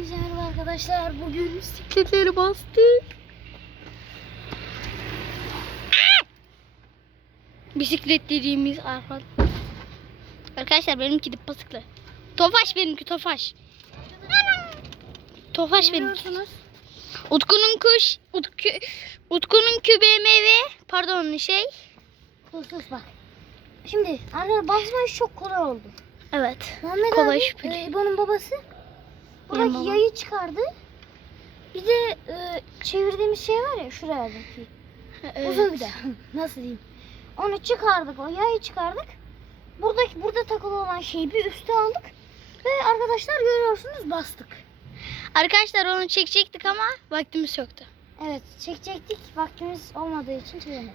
Merhaba arkadaşlar. Bugün bisikletleri bastık. Bisiklet dediğimiz arka. Arkadaşlar benimki de basıklı. Tofaş benimki Tofaş. Tofaş benimki. Utku'nun kuş, Utku, Utku'nun kü BMW, pardon şey. Sus sus bak. Şimdi araba basma işi çok kolay oldu. Evet. Muhammed Kolay abi, şüpheli. e, babası buradaki yayı çıkardı. Bir de e, çevirdiğimiz şey var ya şuradaki. Uzun bir de. Nasıl diyeyim? Onu çıkardık, o yayı çıkardık. Buradaki burada takılı olan şeyi bir üste aldık. Ve arkadaşlar görüyorsunuz bastık. Arkadaşlar onu çekecektik ama vaktimiz yoktu. Evet çekecektik. Vaktimiz olmadığı için çekemedik.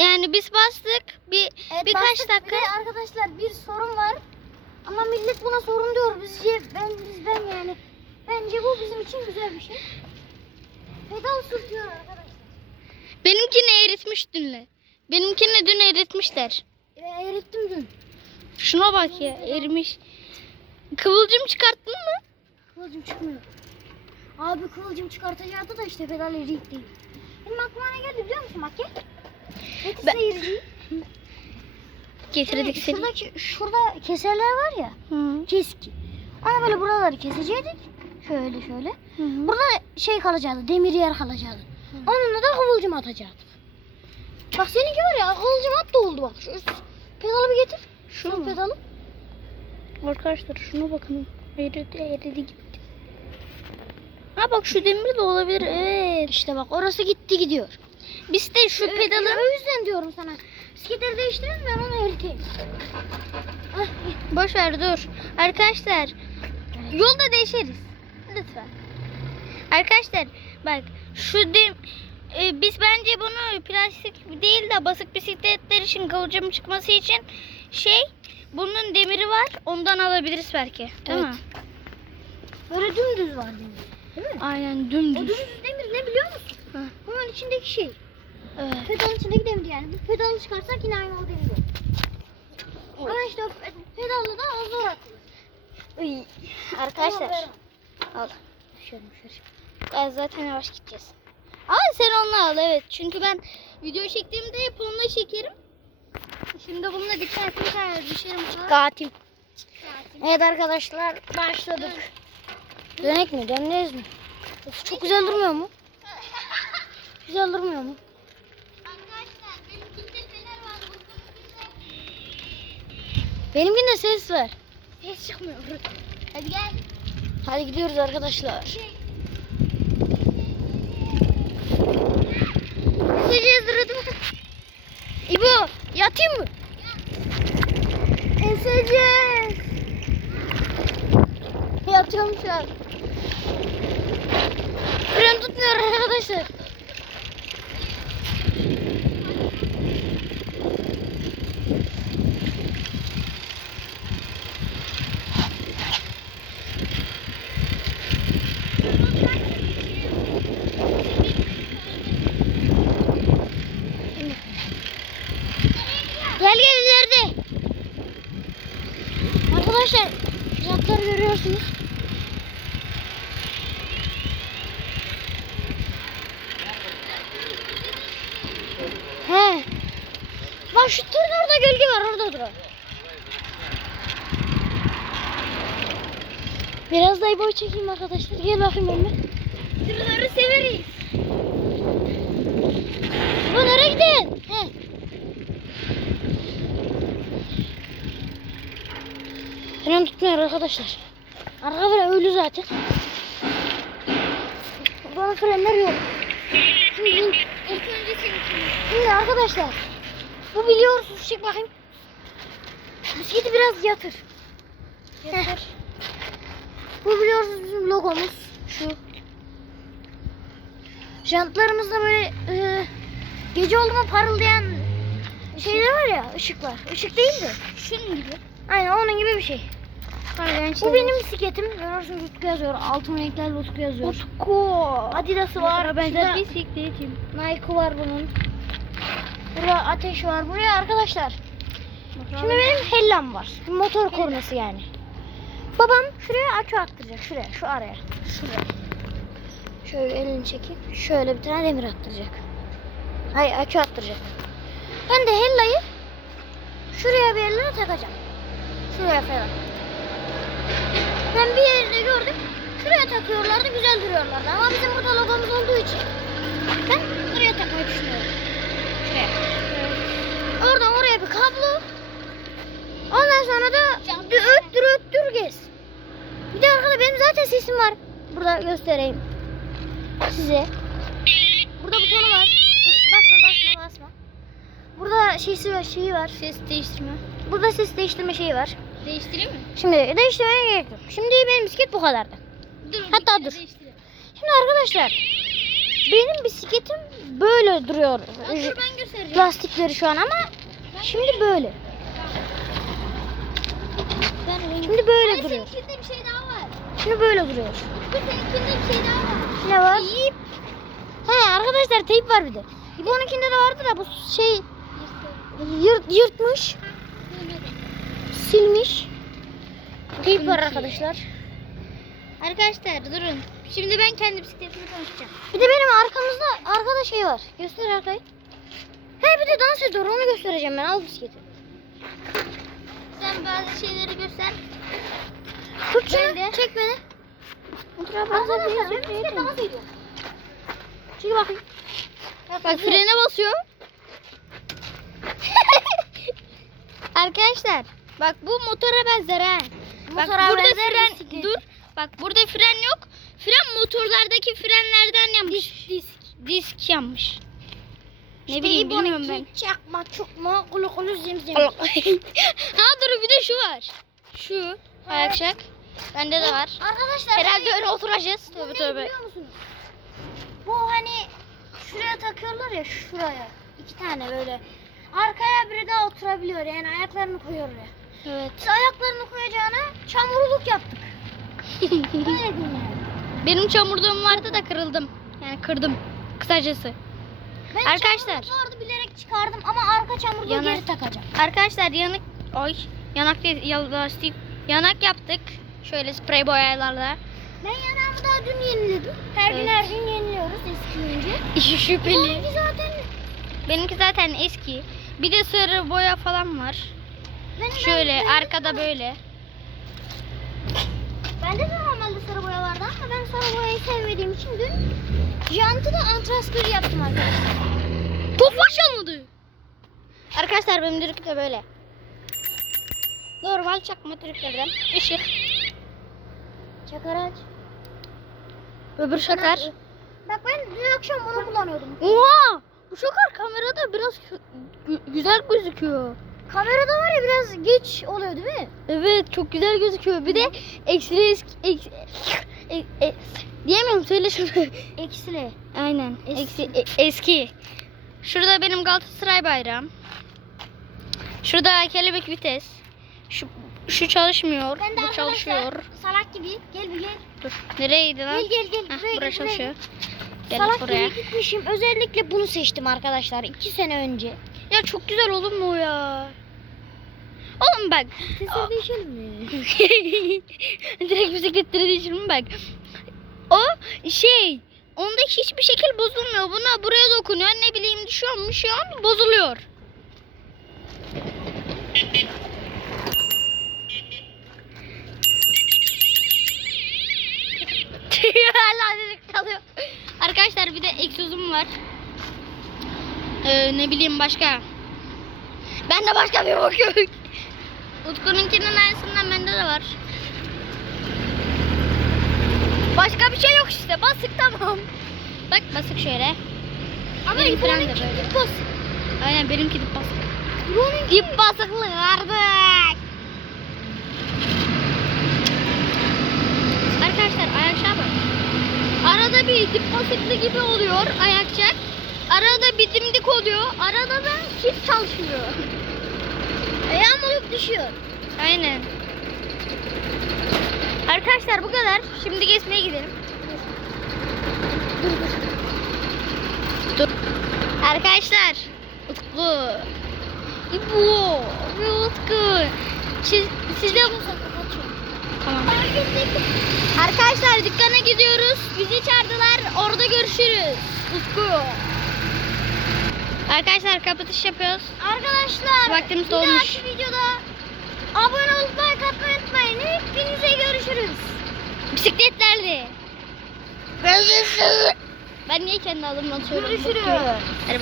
Yani biz bastık. Bir Evet, birkaç bastık. dakika. Bir de arkadaşlar bir sorun var. Ama millet buna sorun diyor. Bizce ben biz ben yani. Bence bu bizim için güzel bir şey. Pedal sürtüyor arkadaşlar. Benimkini eritmiş dünle. Benimkini dün eritmişler. Ee, erittim dün. Şuna bak ya erimiş. Kıvılcım çıkarttın mı? Kıvılcım çıkmıyor. Abi kıvılcım çıkartacaktı da işte pedal erik değil. Benim aklıma ne geldi biliyor musun gel. Peki Ben- seyirci. Getirdik seni. Şuradaki, şurada keserler var ya. Hı. Keski. Ona böyle buraları kesecektik. Şöyle şöyle. Hı hı. Burada şey kalacaktı, demir yer kalacaktı. Onunla da kıvılcım atacaktık. Bak seninki var ya kıvılcım at da oldu bak. Şu üst pedalı bir getir. Şu Şu pedalı. Arkadaşlar şuna bakın. Eridi eridi gitti. Ha bak şu demir de olabilir. Evet. İşte bak orası gitti gidiyor. Biz de şu pedalın O yüzden diyorum sana. Bisikletleri değiştirin ben onu eriteyim. Ah, boş ver dur. Arkadaşlar yolda değişiriz. Lütfen. Arkadaşlar bak şu dem e, biz bence bunu plastik değil de basık bisikletler için kıvılcım çıkması için şey bunun demiri var. Ondan alabiliriz belki. Değil Evet. mi? Böyle dümdüz var demir. Değil mi? Aynen O dümdüz. dümdüz demir ne biliyor musun? Hı. Bunun içindeki şey. Evet. Pedalın içindeki demir yani. Bu pedalı çıkarsak yine aynı o demir olur. Ama işte pedalı da o zor atılır. Arkadaşlar al. Düşerim. Ben zaten yavaş gideceğiz. Ama sen onunla al evet. Çünkü ben video çektiğimde hep onunla çekerim. Şimdi bununla dikkatli karar düşerim. Katil. Evet arkadaşlar başladık. Dönek mi? Döneceğiz mi? Of, Çok güzel durmuyor mu? Güzel durmuyor mu? Benimkinde ses var. Ses çıkmıyor. Hadi gel. Hadi gidiyoruz arkadaşlar. İbo yatayım mı? Keseceğiz. Yatıyorum şu an. Fren tutmuyor arkadaşlar. Gel gel ileride. Arkadaşlar jantları görüyorsunuz. He. Bak şu tırın orada gölge var orada dur. Biraz daha boy çekeyim arkadaşlar. Gel bakayım önüme. Tırları severiz. Bu nereye gidin? Fren tutmuyor arkadaşlar. Arka fren ölü zaten. Bana frenler yok. Şimdi, şimdi arkadaşlar. Bu biliyorsunuz. Çek bakayım. Bisikleti biraz yatır. Yatır. Bu biliyorsunuz bizim logomuz. Şu. Jantlarımızda böyle e, gece oldu mu parıldayan şeyler var ya ışıklar. Işık değil de. Şunun gibi. Aynen onun gibi bir şey. Aynen Bu benim bisikletim. Görüyorsunuz Utku yazıyor. Altın renklerle Utku yazıyor. Utku. Adidas'ı var. benzer Şurada bisikletim. Nike var bunun. Burada ateş var. Buraya arkadaşlar. Şimdi benim hellam var. Motor kornası yani. Babam şuraya akü attıracak. Şuraya, şu araya. Şuraya. Şöyle elini çekeyim. Şöyle bir tane demir attıracak. Hayır akü attıracak. Ben de hellayı şuraya bir yerlere takacağım. Şuraya falan. Ben bir yerde gördüm. Şuraya takıyorlardı, güzel duruyorlardı. Ama bizim burada logomuz olduğu için ben buraya takmayı düşünüyorum. Şuraya. Oradan oraya bir kablo. Ondan sonra da öttür öttür gez. Bir de arkada benim zaten sesim var. Burada göstereyim size. Burada butonu var. Basma basma basma. Burada şeysi var, şeyi var. Ses değiştirme. Burada ses değiştirme şeyi var. Değiştireyim mi? Şimdi değiştirmeye gerek yok. Şimdi benim bisiklet bu kadardı. Dur. Hatta dur. Şimdi arkadaşlar benim bisikletim böyle duruyor. Dur ben göstereceğim. Lastikleri şu an ama şimdi böyle. Şimdi böyle duruyor. Seninkinde bir şey daha var. Şimdi böyle duruyor. Seninkinde bir şey daha var. Ne var? İp. He arkadaşlar teyp var bir de. İbo'nunkinde de vardı da bu şey yırt, yırtmış, silmiş. Teyp var arkadaşlar. Arkadaşlar durun. Şimdi ben kendi bisikletimi konuşacağım. Bir de benim arkamızda arkada şey var. Göster arkayı. He bir de dans ediyor onu göstereceğim ben al bisikleti. Sen bazı şeyleri göster. Tut şunu çek beni. Arkadaşlar benim bisiklet dans ediyor. Çek bakayım. Bak frene basıyor. Arkadaşlar bak bu motora benzer ha. Bak Motora burada benzer fren bisiklet. dur. Bak burada fren yok. Fren motorlardaki frenlerden yanmış. Disk disk, yanmış. Ne bileyim bilmiyorum ben. Çakma çukma kulu kulu zim zim. ha dur bir de şu var. Şu ayakçak. Bende de var. Arkadaşlar Herhalde öyle oturacağız. Tövbe tövbe. Bu hani şuraya takıyorlar ya şuraya. iki tane böyle. Arkaya biri daha oturabiliyor yani ayaklarını koyuyor oraya. Evet. Biz ayaklarını koyacağına çamurluk yaptık. Öyle diyeyim yani. Benim çamurluğum vardı da kırıldım. Yani kırdım. Kısacası. Ben Arkadaşlar. vardı bilerek çıkardım ama arka çamurluğu Yanak. geri takacağım. Arkadaşlar yanık ay yanak değil lastik yanak yaptık. Şöyle sprey boyalarla. Ben yanağımı daha dün yeniledim. Her gün Evet. her gün yeniliyoruz eskiyince. İşi şüpheli. Benimki zaten Benimki zaten eski. Bir de sarı boya falan var. Benim Şöyle benim- arkada böyle. Bende de normalde sarı boya vardı ama ben sarı boyayı sevmediğim için dün jantı da antras gri yaptım arkadaşlar. Tofaş yanmadı. Arkadaşlar benim dürük de böyle. Normal çakma dürüklerden. Işık. Çakar aç. Öbür şakar. Bak ben dün akşam bunu kullanıyordum. Oha! Bu şakar kamerada biraz gü- gü- güzel gözüküyor. Kamerada var ya biraz geç oluyor değil mi? Evet çok güzel gözüküyor. Bir de eksi eski, eksi, e, e, diyemiyorum söyle şunu. Eksili. Aynen. Eski. Eski. e- eski. Şurada benim Galatasaray bayrağım. Şurada kelebek vites. Şu şu çalışmıyor. Ben de Bu çalışıyor. salak gibi gel bir gel. Dur. Nereydi lan? Gel gel gel. Heh, buraya buraya çalışıyor. gel. Salak buraya. gibi gitmişim. Özellikle bunu seçtim arkadaşlar. iki sene önce. Ya çok güzel olur mu ya? Oğlum bak. Sesleri değişelim mi? Direkt bisikletleri değiştirme bak. O şey onda hiçbir şekil bozulmuyor. Buna buraya dokunuyor. Ne bileyim düşüyor mu şu an bozuluyor. Hala direkt kalıyor. Arkadaşlar bir de egzozum var. Ee, ne bileyim başka. Ben de başka bir bakıyorum. Utku'nunkinin aynısından bende de var. Başka bir şey yok işte. Basık tamam. Bak basık şöyle. Ama Benim fren de böyle. dip. Aynen benimki dip basık. İbo'nunki Dip basıklı kardeş. Arkadaşlar ayakçağa bak. Arada bir dip basıklı gibi oluyor ayakçak. Arada bir dimdik oluyor. Arada da hiç çalışmıyor. Düşüyor. Aynen. Arkadaşlar bu kadar. Şimdi gezmeye gidelim. Dur dur. Dur. Arkadaşlar. Utku. İbo. Ve Utku. Siz, kapatıyorum. Tamam. Arkadaşlar dükkana gidiyoruz. Bizi çağırdılar. Orada görüşürüz. Utku. Arkadaşlar kapatış yapıyoruz. Arkadaşlar Vaktimiz bir dolmuş. dahaki videoda abone olup like atmayı unutmayın. Hepinize görüşürüz. Bisikletlerle. Ben niye kendi alımdan söylüyorum? Görüşürüz. Hadi.